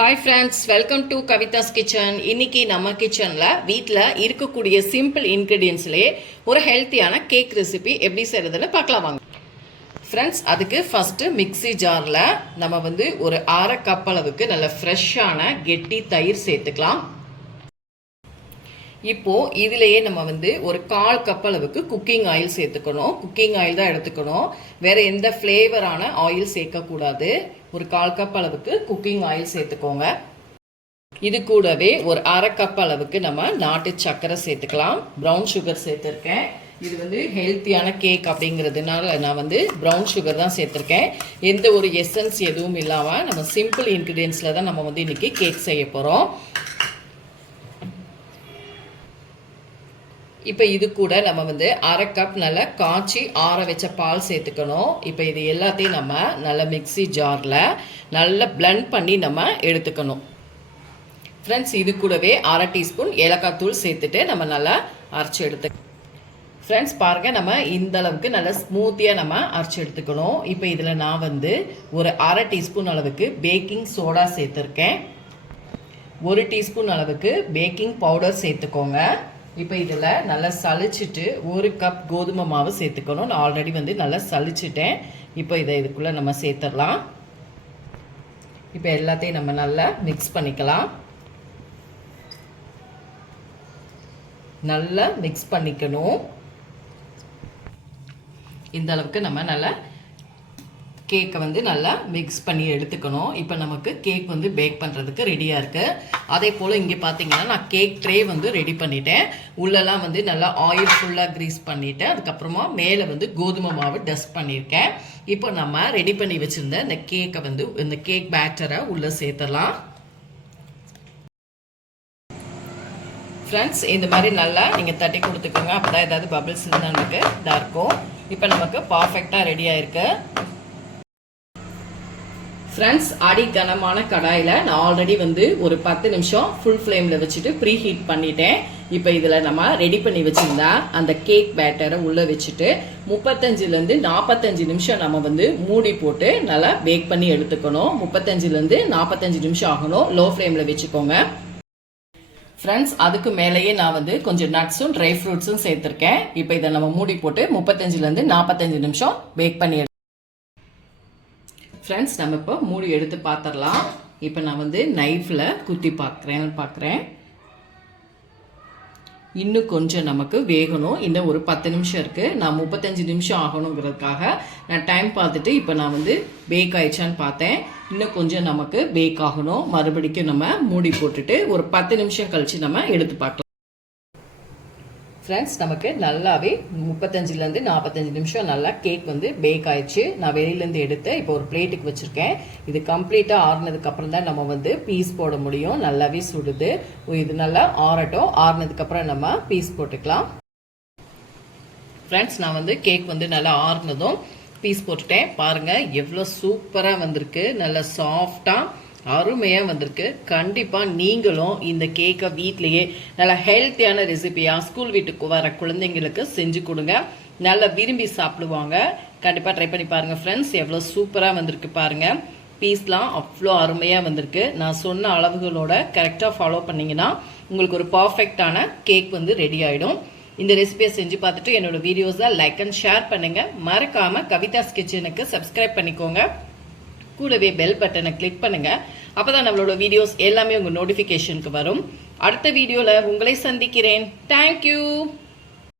Hi friends, welcome to Kavitha's kitchen. இன்னைக்கு நம்ம கிச்சனில் வீட்டில் இருக்கக்கூடிய சிம்பிள் இன்க்ரீடியன்ஸ்லேயே ஒரு ஹெல்த்தியான கேக் ரெசிபி எப்படி செய்கிறதுன்னு பார்க்கலாம் வாங்க. ஃப்ரெண்ட்ஸ், அதுக்கு ஃபஸ்ட்டு மிக்ஸி ஜாரில் நம்ம ஒரு அரை கப் அளவுக்கு நல்ல ஃப்ரெஷ்ஷான கெட்டி தயிர் சேர்த்துக்கலாம். இப்போது இதிலேயே நம்ம ஒரு 1/4 கப் அளவுக்கு குக்கிங் ஆயில் சேர்த்துக்கணும். குக்கிங் ஆயில் தான் எடுத்துக்கணும், வேறு எந்த ஃப்ளேவரான ஆயில் சேர்க்கக்கூடாது. ஒரு 1/4 கப் அளவுக்கு குக்கிங் ஆயில் சேர்த்துக்கோங்க. இது கூடவே ஒரு அரை கப் அளவுக்கு நம்ம நாட்டு சர்க்கரை சேர்த்துக்கலாம். ப்ரௌன் சுகர் சேர்த்துருக்கேன். இது ஹெல்த்தியான கேக் அப்படிங்கிறதுனால நான் ப்ரௌன் சுகர் தான் சேர்த்துருக்கேன். எந்த ஒரு எசன்ஸ் எதுவும் இல்லாமல் நம்ம சிம்பிள் இன்க்ரீடியன்ஸில் தான் நம்ம இன்றைக்கி கேக் செய்ய போகிறோம். இப்போ இது கூட நம்ம அரை கப் நல்லா காய்ச்சி ஆற வச்ச பால் சேர்த்துக்கணும். இப்போ இது எல்லாத்தையும் நம்ம நல்லா மிக்ஸி ஜாரில் நல்லா பிளெண்ட் பண்ணி நம்ம எடுத்துக்கணும். ஃப்ரெண்ட்ஸ், இது கூடவே அரை டீஸ்பூன் ஏலக்காய் தூள் சேர்த்துட்டு நம்ம நல்லா அரைச்சி எடுத்துக்கணும். ஃப்ரெண்ட்ஸ் பாருங்கள், நம்ம இந்த அளவுக்கு நல்லா ஸ்மூத்தியாக நம்ம அரைச்சி எடுத்துக்கணும். இப்போ இதில் நான் ஒரு அரை டீஸ்பூன் அளவுக்கு பேக்கிங் சோடா சேர்த்துருக்கேன். 1 டீஸ்பூன் அளவுக்கு பேக்கிங் பவுடர் சேர்த்துக்கோங்க. இப்போ இதில் நல்லா சளிச்சிட்டு 1 கப் கோதுமை மாவு சேர்த்துக்கணும். நான் ஆல்ரெடி நல்லா சளிச்சிட்டேன். இப்போ இதுக்குள்ளே நம்ம சேர்த்துடலாம். இப்போ எல்லாத்தையும் நம்ம நல்லா மிக்ஸ் பண்ணிக்கலாம். நல்லா மிக்ஸ் பண்ணிக்கணும். இந்த அளவுக்கு நம்ம நல்லா கேக்கை நல்லா மிக்ஸ் பண்ணி எடுத்துக்கணும். இப்போ நமக்கு கேக் பேக் பண்ணுறதுக்கு ரெடியாக இருக்குது. அதே போல் இங்கே பார்த்தீங்கன்னா நான் கேக் ட்ரே ரெடி பண்ணிட்டேன். உள்ளெல்லாம் நல்லா ஆயில் ஃபுல்லாக க்ரீஸ் பண்ணிவிட்டேன். அதுக்கப்புறமா மேலே கோதுமை மாவு டஸ்ட் பண்ணியிருக்கேன். இப்போ நம்ம ரெடி பண்ணி வச்சுருந்த இந்த கேக்கை இந்த கேக் பேட்டரை உள்ளே சேர்த்துடலாம். ஃப்ரெண்ட்ஸ், இந்த மாதிரி நல்லா நீங்கள் தட்டி கொடுத்துக்கோங்க. அப்போ தான் ஏதாவது பபிள்ஸ் இருந்தால் நமக்கு இதாக இருக்கும். இப்போ நமக்கு பர்ஃபெக்டாக ரெடியாக இருக்குது. ஃப்ரெண்ட்ஸ், அடி கனமான கடாயில் நான் ஆல்ரெடி ஒரு 10 நிமிஷம் ஃபுல் ஃப்ளேமில் வச்சுட்டு ப்ரீ ஹீட் பண்ணிட்டேன். இப்போ இதில் நம்ம ரெடி பண்ணி வச்சுருந்தா அந்த கேக் பேட்டரை உள்ளே வச்சுட்டு 35லேருந்து 45 நிமிஷம் நம்ம மூடி போட்டு நல்லா பேக் பண்ணி எடுத்துக்கணும். 35லேருந்து 45 நிமிஷம் ஆகணும். லோ ஃப்ளேமில் வச்சுக்கோங்க. ஃப்ரெண்ட்ஸ், அதுக்கு மேலேயே நான் கொஞ்சம் நட்ஸும் ட்ரை ஃப்ரூட்ஸும் சேர்த்துருக்கேன். இப்போ இதை நம்ம மூடி போட்டு 35லேருந்து 45 நிமிஷம் பேக் பண்ணி ஃப்ரெண்ட்ஸ், நம்ம இப்போ மூடி எடுத்து பார்த்துடலாம். இப்போ நான் நைஃப்பில் குத்தி பார்க்குறேன். இன்னும் கொஞ்சம் நமக்கு வேகணும். இன்னும் ஒரு 10 நிமிஷம் இருக்குது. நான் 35 நிமிஷம் ஆகணுங்கிறதுக்காக நான் டைம் பார்த்துட்டு இப்போ நான் பேக் ஆயிடுச்சான்னு பார்த்தேன். இன்னும் கொஞ்சம் நமக்கு பேக் ஆகணும். மறுபடிக்கும் நம்ம மூடி போட்டுட்டு ஒரு 10 நிமிஷம் கழித்து நம்ம எடுத்து பார்க்கலாம். ஃப்ரெண்ட்ஸ், நமக்கு நல்லாவே 35லேருந்து 45 நிமிஷம் நல்லா கேக் பேக் ஆயிடுச்சு. நான் வெளியிலேருந்து எடுத்து இப்போ ஒரு பிளேட்டுக்கு வச்சுருக்கேன். இது கம்ப்ளீட்டாக ஆறுனதுக்கப்புறம் தான் நம்ம பீஸ் போட முடியும். நல்லாவே சுடுது. இது நல்லா ஆறட்டும். ஆறுனதுக்கப்புறம் நம்ம பீஸ் போட்டுக்கலாம். ஃப்ரெண்ட்ஸ், நான் கேக் நல்லா ஆறுனதும் பீஸ் போட்டுட்டேன். பாருங்கள் எவ்வளோ சூப்பராக வந்திருக்கு. நல்லா சாஃப்டாக அருமையாக வந்திருக்கு. கண்டிப்பாக நீங்களும் இந்த கேக்கை வீட்லேயே நல்லா ஹெல்த்தியான ரெசிபியாக ஸ்கூல் வீட்டுக்கு வர குழந்தைங்களுக்கு செஞ்சு கொடுங்க. நல்லா விரும்பி சாப்பிடுவாங்க. கண்டிப்பாக ட்ரை பண்ணி பாருங்கள். ஃப்ரெண்ட்ஸ், எவ்வளோ சூப்பராக வந்திருக்கு பாருங்கள். பீஸ்லாம் அவ்வளோ அருமையாக வந்திருக்கு. நான் சொன்ன அளவுகளோட கரெக்டாக ஃபாலோ பண்ணிங்கன்னா உங்களுக்கு ஒரு பர்ஃபெக்டான கேக் ரெடி ஆகிடும். இந்த ரெசிபியை செஞ்சு பார்த்துட்டு என்னோட வீடியோஸை லைக் அண்ட் ஷேர் பண்ணுங்கள். மறக்காமல் கவிதாஸ் கிச்சனுக்கு சப்ஸ்கிரைப் பண்ணிக்கோங்க. கூடவே பெல் பட்டனை கிளிக் பண்ணுங்க. அப்பதான் நம்மளோட வீடியோஸ் எல்லாமே உங்க நோட்டிபிகேஷனுக்கு வரும். அடுத்த வீடியோல உங்களை சந்திக்கிறேன். தேங்க்யூ.